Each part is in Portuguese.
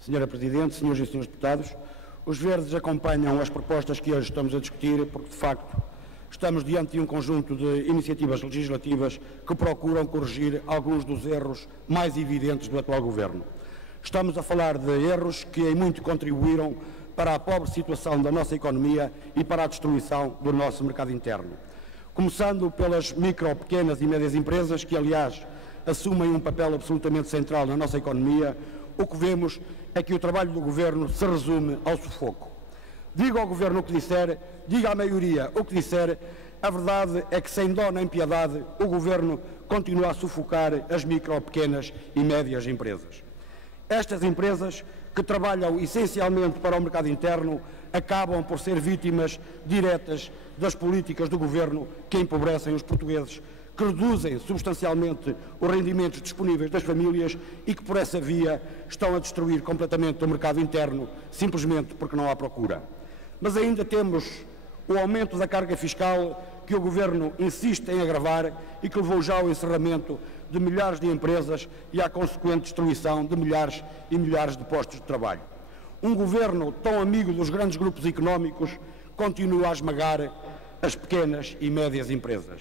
Senhora Presidente, senhoras e senhores deputados, os Verdes acompanham as propostas que hoje estamos a discutir porque, de facto, estamos diante de um conjunto de iniciativas legislativas que procuram corrigir alguns dos erros mais evidentes do atual Governo. Estamos a falar de erros que em muito contribuíram para a pobre situação da nossa economia e para a destruição do nosso mercado interno. Começando pelas micro, pequenas e médias empresas, que, aliás, assumem um papel absolutamente central na nossa economia, o que vemos é que o trabalho do Governo se resume ao sufoco. Diga ao Governo o que disser, diga à maioria o que disser, a verdade é que, sem dó nem piedade, o Governo continua a sufocar as micro, pequenas e médias empresas. Estas empresas, que trabalham essencialmente para o mercado interno, acabam por ser vítimas diretas das políticas do Governo que empobrecem os portugueses, que reduzem substancialmente os rendimentos disponíveis das famílias e que, por essa via, estão a destruir completamente o mercado interno, simplesmente porque não há procura. Mas ainda temos o aumento da carga fiscal que o Governo insiste em agravar e que levou já ao encerramento de milhares de empresas e à consequente destruição de milhares e milhares de postos de trabalho. Um Governo tão amigo dos grandes grupos económicos continua a esmagar as pequenas e médias empresas.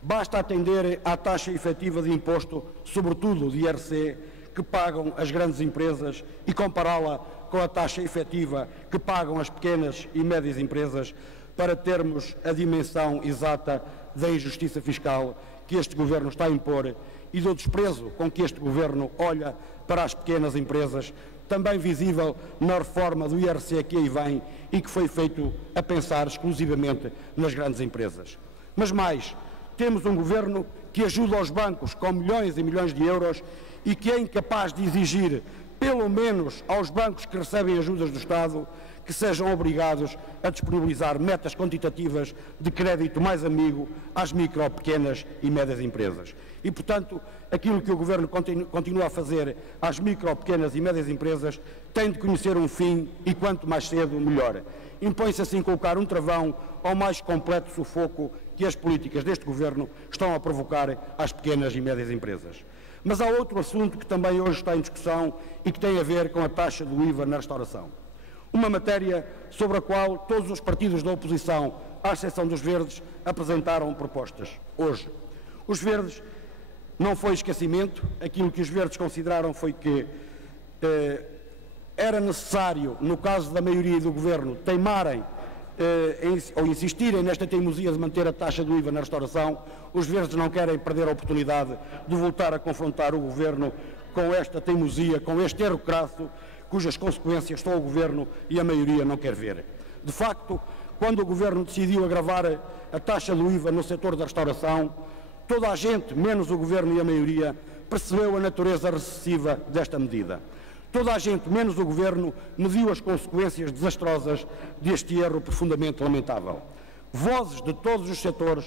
Basta atender à taxa efetiva de imposto, sobretudo de IRC, que pagam as grandes empresas e compará-la com a taxa efetiva que pagam as pequenas e médias empresas para termos a dimensão exata da injustiça fiscal que este Governo está a impor e do desprezo com que este Governo olha para as pequenas empresas, também visível na reforma do IRC que aí vem e que foi feito a pensar exclusivamente nas grandes empresas. Mas mais, temos um Governo que ajuda os bancos com milhões e milhões de euros e que é incapaz de exigir, pelo menos aos bancos que recebem ajudas do Estado, que sejam obrigados a disponibilizar metas quantitativas de crédito mais amigo às micro, pequenas e médias empresas. E, portanto, aquilo que o Governo continua a fazer às micro, pequenas e médias empresas tem de conhecer um fim e quanto mais cedo, melhor. Impõe-se assim colocar um travão ao mais completo sufoco que as políticas deste Governo estão a provocar às pequenas e médias empresas. Mas há outro assunto que também hoje está em discussão e que tem a ver com a taxa do IVA na restauração. Uma matéria sobre a qual todos os partidos da oposição, à exceção dos Verdes, apresentaram propostas. Hoje, os Verdes, não foi esquecimento, aquilo que os Verdes consideraram foi que era necessário, no caso da maioria do Governo, teimarem ou insistirem nesta teimosia de manter a taxa do IVA na restauração. Os Verdes não querem perder a oportunidade de voltar a confrontar o Governo com esta teimosia, com este erro crasso, cujas consequências só o Governo e a maioria não quer ver. De facto, quando o Governo decidiu agravar a taxa do IVA no setor da restauração, toda a gente, menos o Governo e a maioria, percebeu a natureza recessiva desta medida. Toda a gente, menos o Governo, mediu as consequências desastrosas deste erro profundamente lamentável. Vozes de todos os setores,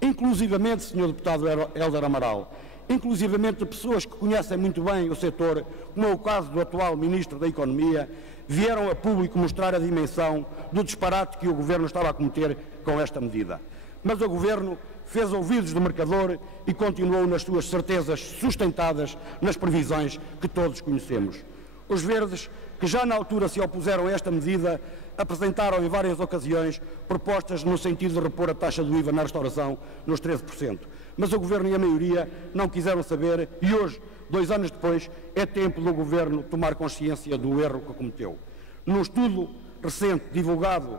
inclusivamente, Sr. Deputado Hélder Amaral, inclusivamente de pessoas que conhecem muito bem o setor, como é o caso do atual Ministro da Economia, vieram a público mostrar a dimensão do disparate que o Governo estava a cometer com esta medida. Mas o Governo fez ouvidos do mercador e continuou nas suas certezas sustentadas nas previsões que todos conhecemos. Os Verdes, que já na altura se opuseram a esta medida, apresentaram em várias ocasiões propostas no sentido de repor a taxa do IVA na restauração nos 13%. Mas o Governo e a maioria não quiseram saber e hoje, 2 anos depois, é tempo do Governo tomar consciência do erro que cometeu. Num estudo recente divulgado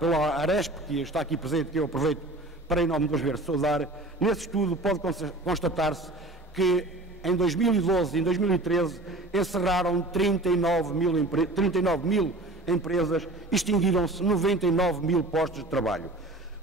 pela Aresp, que está aqui presente, que eu aproveito para, em nome dos Verdes, saudar, nesse estudo pode constatar-se que em 2012 e em 2013 encerraram 39 mil empresas, extinguiram-se 99 mil postos de trabalho.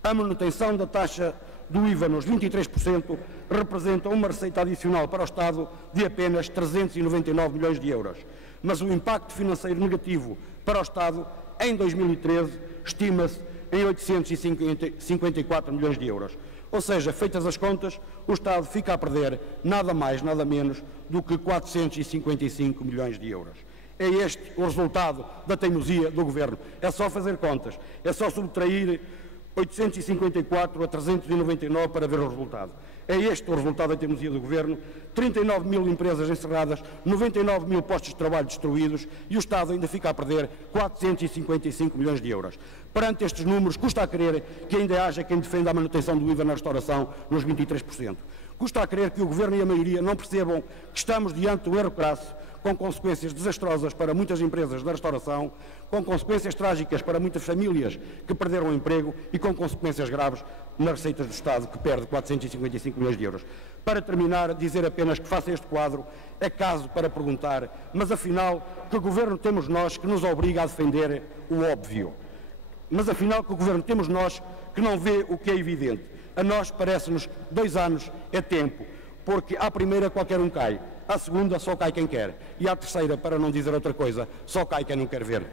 A manutenção da taxa do IVA nos 23% representa uma receita adicional para o Estado de apenas 399 milhões de euros. Mas o impacto financeiro negativo para o Estado em 2013 estima-se em 854 milhões de euros. Ou seja, feitas as contas, o Estado fica a perder nada mais, nada menos do que 455 milhões de euros. É este o resultado da teimosia do Governo. É só fazer contas, é só subtrair 854 a 399 para ver o resultado. É este o resultado da teimosia do Governo: 39 mil empresas encerradas, 99 mil postos de trabalho destruídos e o Estado ainda fica a perder 455 milhões de euros. Perante estes números, custa a crer que ainda haja quem defenda a manutenção do IVA na restauração nos 23%. Custa a crer que o Governo e a maioria não percebam que estamos diante do erro crasso, com consequências desastrosas para muitas empresas da restauração, com consequências trágicas para muitas famílias que perderam o emprego e com consequências graves nas receitas do Estado, que perde 455 milhões de euros. Para terminar, dizer apenas que, face a este quadro, é caso para perguntar: mas afinal, que governo temos nós que nos obriga a defender o óbvio? Mas afinal, que governo temos nós que não vê o que é evidente? A nós parece-nos 2 anos é tempo, porque à primeira qualquer um cai, à segunda só cai quem quer, e à terceira, para não dizer outra coisa, só cai quem não quer ver.